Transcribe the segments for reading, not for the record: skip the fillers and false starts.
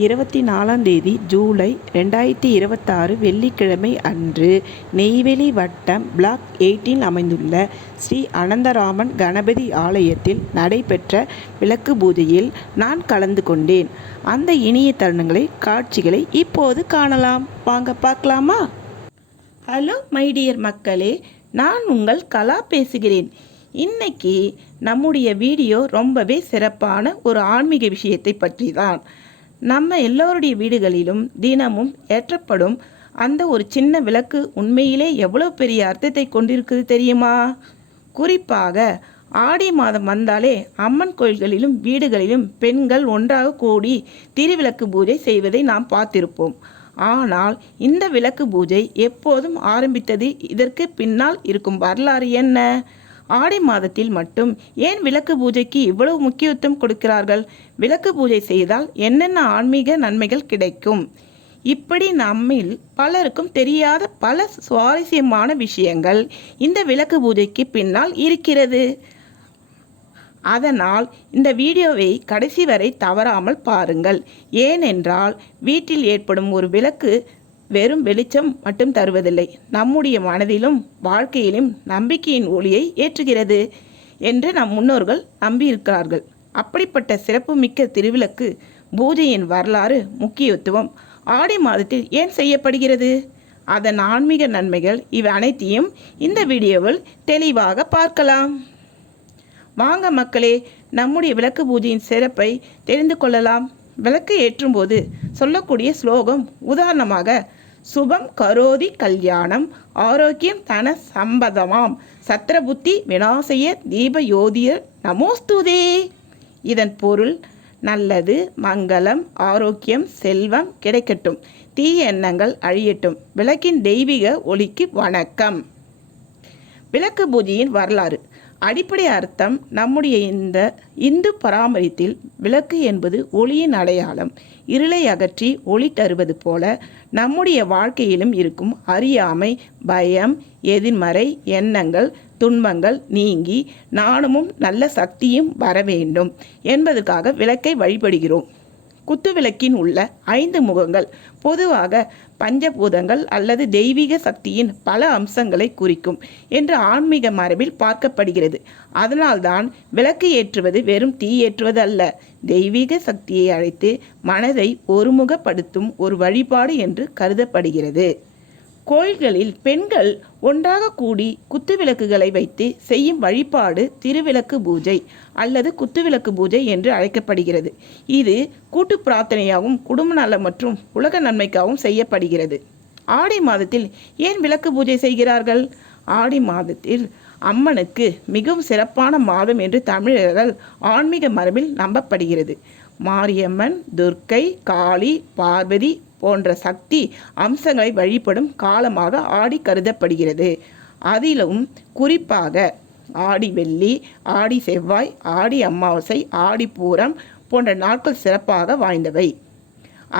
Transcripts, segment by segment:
24 ஜூலை 2026 வெள்ளிக்கிழமை அன்று நெய்வேலி வட்டம் பிளாக் 8 அமைந்துள்ள ஸ்ரீ அனந்தராமன் கணபதி ஆலயத்தில் நடைபெற்ற விளக்கு பூஜையில் நான் கலந்து கொண்டேன். அந்த இனிய தருணங்களை காட்சிகளை இப்போது காணலாம். வாங்க பார்க்கலாமா? ஹலோ மை டியர் மக்களே, நான் உங்கள் கலா பேசுகிறேன். இன்னைக்கு நம்முடைய வீடியோ ரொம்பவே சிறப்பான ஒரு ஆன்மீக விஷயத்தை பற்றி தான். நம்ம எல்லோருடைய வீடுகளிலும் தினமும் ஏற்றப்படும் அந்த ஒரு சின்ன விளக்கு உண்மையிலே எவ்வளோ பெரிய அர்த்தத்தை கொண்டிருக்குது தெரியுமா? குறிப்பாக ஆடி மாதம் வந்தாலே அம்மன் கோயில்களிலும் வீடுகளிலும் பெண்கள் ஒன்றாக கூடி திருவிளக்கு பூஜை செய்வதை நாம் பார்த்திருப்போம். ஆனால் இந்த விளக்கு பூஜை எப்போதும் ஆரம்பித்தது? இதற்கு பின்னால் இருக்கும் வரலாறு என்ன? ஆடி மாதத்தில் மட்டும் ஏன் விளக்கு பூஜைக்கு இவ்வளவு முக்கியத்துவம் கொடுக்கிறார்கள்? விளக்கு பூஜை செய்தால் என்னென்ன ஆன்மீக நன்மைகள் கிடைக்கும்? இப்படி நம்மில் பலருக்கும் தெரியாத பல சுவாரஸ்யமான விஷயங்கள் இந்த விளக்கு பூஜைக்கு பின்னால் இருக்கிறது. அதனால் இந்த வீடியோவை கடைசி வரை தவறாமல் பாருங்கள். ஏனென்றால் வீட்டில் ஏற்படும் ஒரு விளக்கு வெறும் வெளிச்சம் மட்டும் தருவதில்லை, நம்முடைய மனதிலும் வாழ்க்கையிலும் நம்பிக்கையின் ஒளியை ஏற்றுகிறது என்று நம் முன்னோர்கள் நம்பியிருக்கிறார்கள். அப்படிப்பட்ட சிறப்புமிக்க திருவிளக்கு பூஜையின் வரலாறு, முக்கியத்துவம் ஆடி மாதத்தில் ஏன் செய்யப்படுகிறது, அதன் ஆன்மீக நன்மைகள் இவை அனைத்தையும் இந்த வீடியோவில் தெளிவாக பார்க்கலாம். வாங்க மக்களே, நம்முடைய விளக்கு பூஜையின் சிறப்பை தெரிந்து கொள்ளலாம். விளக்கு ஏற்றும்போது சொல்லக்கூடிய ஸ்லோகம், உதாரணமாக சுபம் கரோதி கல்யாணம் ஆரோக்கியம் தன சம்பதமாம் சத்ரபுத்தி விநாசய தீபயோதியர் நமோஸ்துதே. இதன் பொருள், நல்லது, மங்களம், ஆரோக்கியம், செல்வம் கிடைக்கட்டும், தீய எண்ணங்கள் அழியட்டும், விளக்கின் தெய்வீக ஒளிக்கு வணக்கம். விளக்கு பூஜையின் வரலாறு. அடிப்படை அர்த்தம், நம்முடைய இந்த இந்து பராமரித்தில் விளக்கு என்பது ஒளியின் அடையாளம். இருளை அகற்றி ஒளி தருவது போல நம்முடைய வாழ்க்கையிலும் இருக்கும் அறியாமை, பயம், எதிர்மறை எண்ணங்கள், துன்பங்கள் நீங்கி நாணமும் நல்ல சக்தியும் வர வேண்டும் என்பதற்காக விளக்கை வழிபடுகிறோம். குத்துவிளக்கின் உள்ள 5 முகங்கள் பொதுவாக பஞ்சபூதங்கள் அல்லது தெய்வீக சக்தியின் பல அம்சங்களை குறிக்கும் என்று ஆன்மீக மரபில் பார்க்கப்படுகிறது. அதனால்தான் விளக்கு ஏற்றுவது வெறும் தீ ஏற்றுவது அல்ல, தெய்வீக சக்தியை அழைத்து மனதை ஒருமுகப்படுத்தும் ஒரு வழிபாடு என்று கருதப்படுகிறது. கோயில்களில் பெண்கள் ஒன்றாக கூடி குத்துவிளக்குகளை வைத்து செய்யும் வழிபாடு திருவிளக்கு பூஜை அல்லது குத்துவிளக்கு பூஜை என்று அழைக்கப்படுகிறது. இது கூட்டு பிரார்த்தனையாகவும் குடும்ப நலம் மற்றும் உலக நன்மைக்காகவும் செய்யப்படுகிறது. ஆடி மாதத்தில் ஏன் விளக்கு பூஜை செய்கிறார்கள்? ஆடி மாதத்தில் அம்மனுக்கு மிகவும் சிறப்பான மாதம் என்று தமிழர்கள் ஆன்மீக மரபில் நம்பப்படுகிறது. மாரியம்மன், துர்க்கை, காளி, பார்வதி போன்ற சக்தி அம்சங்களை வழிபடும் காலமாக ஆடி கருதப்படுகிறது. அதிலும் குறிப்பாக ஆடி வெள்ளி, ஆடி செவ்வாய், ஆடி அமாவாசை, ஆடி பூரம் போன்ற நாட்கள் சிறப்பாக வாய்ந்தவை.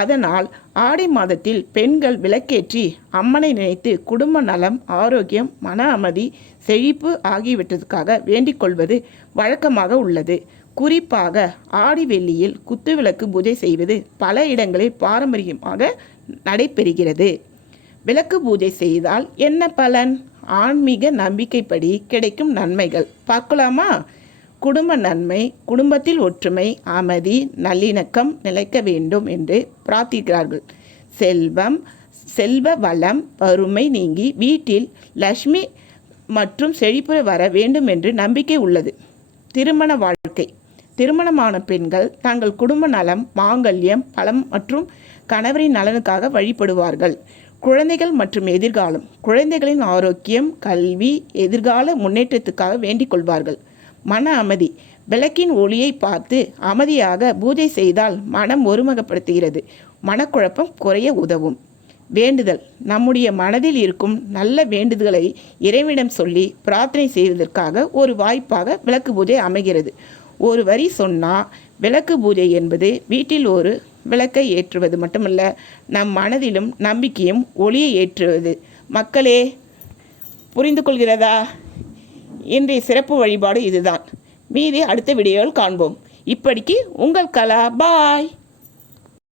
அதனால் ஆடி மாதத்தில் பெண்கள் விளக்கேற்றி அம்மனை நினைத்து குடும்ப நலம், ஆரோக்கியம், மன அமைதி, செழிப்பு ஆகியவற்றிற்காக வேண்டிக் கொள்வது வழக்கமாக உள்ளது. குறிப்பாக ஆடி வெள்ளியில் குத்துவிளக்கு பூஜை செய்வது பல இடங்களில் பாரம்பரியமாக நடைபெறுகிறது. விளக்கு பூஜை செய்தால் என்ன பலன்? ஆன்மீக நம்பிக்கைப்படி கிடைக்கும் நன்மைகள் பார்க்கலாமா? குடும்ப நன்மை, குடும்பத்தில் ஒற்றுமை, அமைதி, நல்லிணக்கம் நிலைக்க வேண்டும் என்று பிரார்த்திக்கிறார்கள். செல்வம், செல்வ வளம், வறுமை நீங்கி வீட்டில் லட்சுமி மற்றும் செழிப்பு வர வேண்டும் என்று நம்பிக்கை உள்ளது. திருமண வாழ்க்கை. திருமணமான பெண்கள் தங்கள் குடும்ப நலம், மாங்கல்யம், பலம் மற்றும் கணவரின் நலனுக்காக வழிபடுவார்கள். குழந்தைகள் மற்றும் எதிர்காலம். குழந்தைகளின் ஆரோக்கியம், கல்வி, எதிர்கால முன்னேற்றத்துக்காக வேண்டிக் கொள்வார்கள். மன அமைதி. விளக்கின் ஒளியை பார்த்து அமைதியாக பூஜை செய்தால் மனம் ஒருமுகப்படுத்துகிறது, மனக்குழப்பம் குறைய உதவும். வேண்டுதல். நம்முடைய மனதில் இருக்கும் நல்ல வேண்டுதல்களை இறைவனிடம் சொல்லி பிரார்த்தனை செய்வதற்காக ஒரு வாய்ப்பாக விளக்கு பூஜை அமைகிறது. ஒரு வரி சொன்னால், விளக்கு பூஜை என்பது வீட்டில் ஒரு விளக்கை ஏற்றுவது மட்டுமல்ல, நம் மனதிலும் நம்பிக்கையும் ஒளியை ஏற்றுவது. மக்களே, புரிந்து கொள்கிறதா? இன்றைய சிறப்பு வழிபாடு இதுதான். மீதி அடுத்த வீடியோவில் காண்போம். இப்படிக்கு உங்கள் கலா. பாய்.